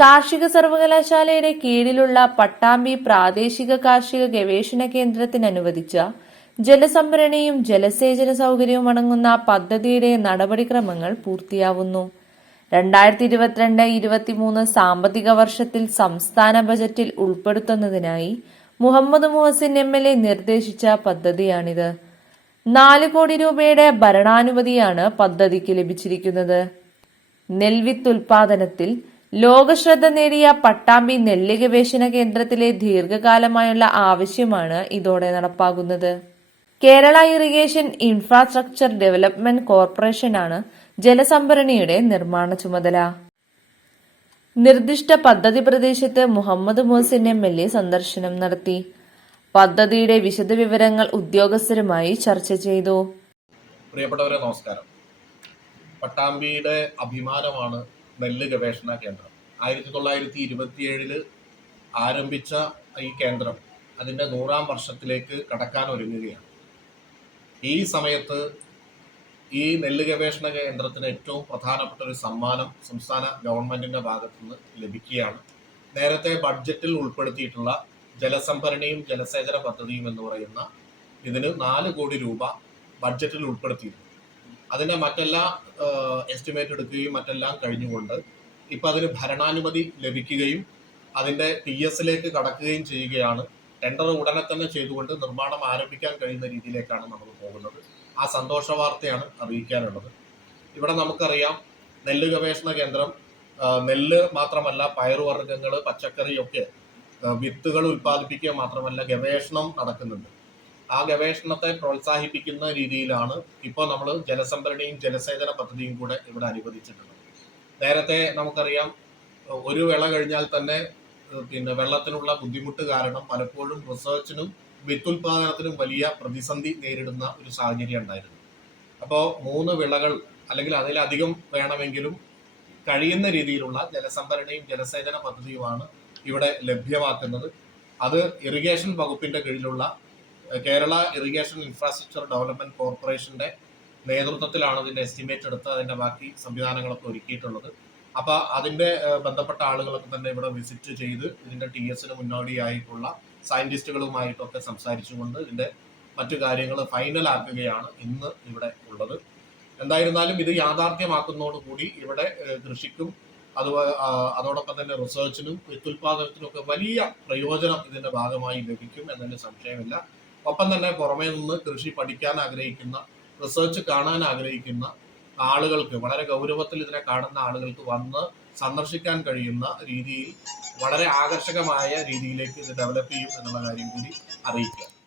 കാർഷിക സർവകലാശാലയുടെ കീഴിലുള്ള പട്ടാമ്പി പ്രാദേശിക കാർഷിക ഗവേഷണ കേന്ദ്രത്തിന് അനുവദിച്ച ജലസംഭരണിയും ജലസേചന സൗകര്യവും അടങ്ങുന്ന പദ്ധതിയുടെ നടപടിക്രമങ്ങൾ പൂർത്തിയാവുന്നു. രണ്ടായിരത്തി ഇരുപത്തിരണ്ട് ഇരുപത്തിമൂന്ന് സാമ്പത്തിക വർഷത്തിൽ സംസ്ഥാന ബജറ്റിൽ ഉൾപ്പെടുത്തുന്നതിനായി Muhammed Muhsin M L A നിർദ്ദേശിച്ച പദ്ധതിയാണിത്. നാല് കോടി രൂപയുടെ ഭരണാനുമതിയാണ് പദ്ധതിക്ക് ലഭിച്ചിരിക്കുന്നത്. നെൽവിത്ത് ഉൽപാദനത്തിൽ ലോകശ്രദ്ധ നേടിയ പട്ടാമ്പി നെല്ല് ഗവേഷണ കേന്ദ്രത്തിലെ ദീർഘകാലമായുള്ള ആവശ്യമാണ് ഇതോടെ നടപ്പാകുന്നത്. കേരള ഇറിഗേഷൻ ഇൻഫ്രാസ്ട്രക്ചർ ഡെവലപ്മെന്റ് കോർപ്പറേഷനാണ് ജലസംഭരണിയുടെ നിർമ്മാണ ചുമതല. നിർദ്ദിഷ്ട പദ്ധതി പ്രദേശത്ത് Muhammed Muhsin M L A സന്ദർശനം നടത്തി. പദ്ധതിയുടെ വിശദവിവരങ്ങൾ ഉദ്യോഗസ്ഥരുമായി ചർച്ച ചെയ്തു. പ്രിയപ്പെട്ടവരെ നമസ്കാരം. പട്ടാമ്പിയുടെ അഭിമാനമാണ് നെല്ല് ഗവേഷണ കേന്ദ്രം. ആയിരത്തി തൊള്ളായിരത്തി ഇരുപത്തിയേഴിൽ ആരംഭിച്ച ഈ കേന്ദ്രം അതിന്റെ നൂറാം വർഷത്തിലേക്ക് കടക്കാൻ ഒരുങ്ങുകയാണ്. ഈ സമയത്ത് ഈ നെല്ല് ഗവേഷണ കേന്ദ്രത്തിന് ഏറ്റവും പ്രധാനപ്പെട്ട ഒരു സമ്മാനം സംസ്ഥാന ഗവൺമെന്റിന്റെ ഭാഗത്തുനിന്ന് ലഭിക്കുകയാണ്. നേരത്തെ ബഡ്ജറ്റിൽ ഉൾപ്പെടുത്തിയിട്ടുള്ള ജലസംഭരണിയും ജലസേചന പദ്ധതിയും എന്ന് പറയുന്ന ഇതിന് നാല് കോടി രൂപ ബഡ്ജറ്റിൽ ഉൾപ്പെടുത്തിയിരുന്നു. അതിന്റെ മറ്റെല്ലാ എസ്റ്റിമേറ്റ് എടുക്കുകയും മറ്റെല്ലാം കഴിഞ്ഞുകൊണ്ട് ഇപ്പൊ അതിന് ഭരണാനുമതി ലഭിക്കുകയും അതിന്റെ പി എസിലേക്ക് കടക്കുകയും ചെയ്യുകയാണ്. ടെൻഡർ ഉടനെ തന്നെ ചെയ്തുകൊണ്ട് നിർമ്മാണം ആരംഭിക്കാൻ കഴിയുന്ന രീതിയിലേക്കാണ് നമ്മൾ പോകുന്നത്. ആ സന്തോഷ വാർത്തയാണ് അറിയിക്കാനുള്ളത്. ഇവിടെ നമുക്കറിയാം നെല്ല് ഗവേഷണ കേന്ദ്രം നെല്ല് മാത്രമല്ല പയറുവർഗങ്ങൾ പച്ചക്കറിയൊക്കെ വിത്തുകൾ ഉൽപ്പാദിപ്പിക്കുക മാത്രമല്ല ഗവേഷണം നടക്കുന്നുണ്ട്. ആ ഗവേഷണത്തെ പ്രോത്സാഹിപ്പിക്കുന്ന രീതിയിലാണ് ഇപ്പോൾ നമ്മൾ ജലസംഭരണിയും ജലസേചന പദ്ധതിയും കൂടെ ഇവിടെ അനുവദിച്ചിട്ടുള്ളത്. നേരത്തെ നമുക്കറിയാം ഒരു വിള കഴിഞ്ഞാൽ തന്നെ പിന്നെ വെള്ളത്തിനുള്ള ബുദ്ധിമുട്ട് കാരണം പലപ്പോഴും റിസർച്ചിനും വിത്തുൽപാദനത്തിനും വലിയ പ്രതിസന്ധി നേരിടുന്ന ഒരു സാഹചര്യം ഉണ്ടായിരുന്നു. അപ്പോൾ മൂന്ന് വിളകൾ അല്ലെങ്കിൽ അതിലധികം വേണമെങ്കിലും കഴിയുന്ന രീതിയിലുള്ള ജലസംഭരണിയും ജലസേചന പദ്ധതിയുമാണ് ഇവിടെ ലഭ്യമാക്കുന്നത്. അത് ഇറിഗേഷൻ വകുപ്പിന്റെ കീഴിലുള്ള കേരള ഇറിഗേഷൻ ഇൻഫ്രാസ്ട്രക്ചർ ഡെവലപ്മെന്റ് കോർപ്പറേഷന്റെ നേതൃത്വത്തിലാണ് ഇതിന്റെ എസ്റ്റിമേറ്റ് എടുത്ത് അതിന്റെ ബാക്കി സംവിധാനങ്ങളൊക്കെ ഒരുക്കിയിട്ടുള്ളത്. അപ്പൊ അതിന്റെ ബന്ധപ്പെട്ട ആളുകളൊക്കെ തന്നെ ഇവിടെ വിസിറ്റ് ചെയ്ത് ഇതിന്റെ ടി എസിന് മുന്നോടിയായിട്ടുള്ള സയന്റിസ്റ്റുകളുമായിട്ടൊക്കെ സംസാരിച്ചുകൊണ്ട് ഇതിന്റെ മറ്റു കാര്യങ്ങൾ ഫൈനൽ ആക്കുകയാണ് ഇന്ന് ഇവിടെ ഉള്ളത്. എന്തായിരുന്നാലും ഇത് യാഥാർത്ഥ്യമാക്കുന്നതോടുകൂടി ഇവിടെ കൃഷിക്കും അത് അതോടൊപ്പം തന്നെ റിസർച്ചിനും വിത്തുൽപാദനത്തിനും ഒക്കെ വലിയ പ്രയോജനം ഇതിന്റെ ഭാഗമായി ലഭിക്കും എന്നതിന് സംശയമില്ല. ഒപ്പം തന്നെ പുറമേ നിന്ന് കൃഷി പഠിക്കാൻ ആഗ്രഹിക്കുന്ന റിസർച്ച് കാണാൻ ആഗ്രഹിക്കുന്ന ആളുകൾക്ക് വളരെ ഗൗരവത്തിൽ ഇതിനെ കാണുന്ന ആളുകൾക്ക് വന്ന് സന്ദർശിക്കാൻ കഴിയുന്ന രീതിയിൽ വളരെ ആകർഷകമായ രീതിയിലേക്ക് ഇത് ഡെവലപ്പ് ചെയ്യും എന്നുള്ള കാര്യം കൂടി അറിയിക്കുക.